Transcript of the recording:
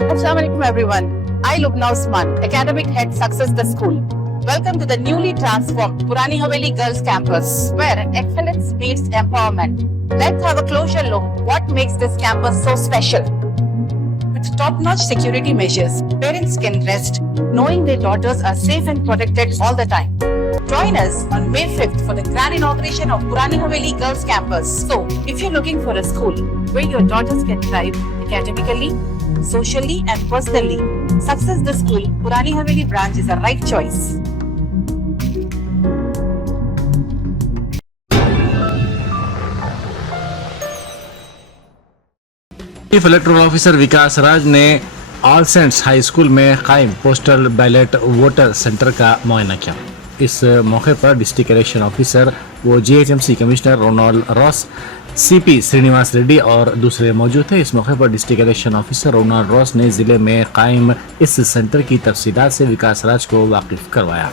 Assalamualaikum everyone. I Lubna Usman, Academic Head Success the School. Welcome to the newly transformed Purani Haveli Girls Campus, where excellence meets empowerment. Let's have a closer look what makes this campus so special. With top-notch security measures, parents can rest knowing their daughters are safe and protected all the time. Join us on May 5th for the grand inauguration of Purani Haveli Girls Campus. So, if you're looking for a school where your daughters can thrive academically, socially and personally, Success the School Purani Haveli branch is the right choice. Chief electoral officer Vikas Raj ने all cents high school में कायम postal ballot voter centre का मुआयना किया। इस मौके पर district election officer व GHMC commissioner Ronald Ross, CP Srinivas Reddy और दूसरे मौजूद थे। इस मौके पर district election officer Ronald Ross ने जिले में कायम इस सेंटर की तफसीलात से विकास राज को वाकिफ करवाया।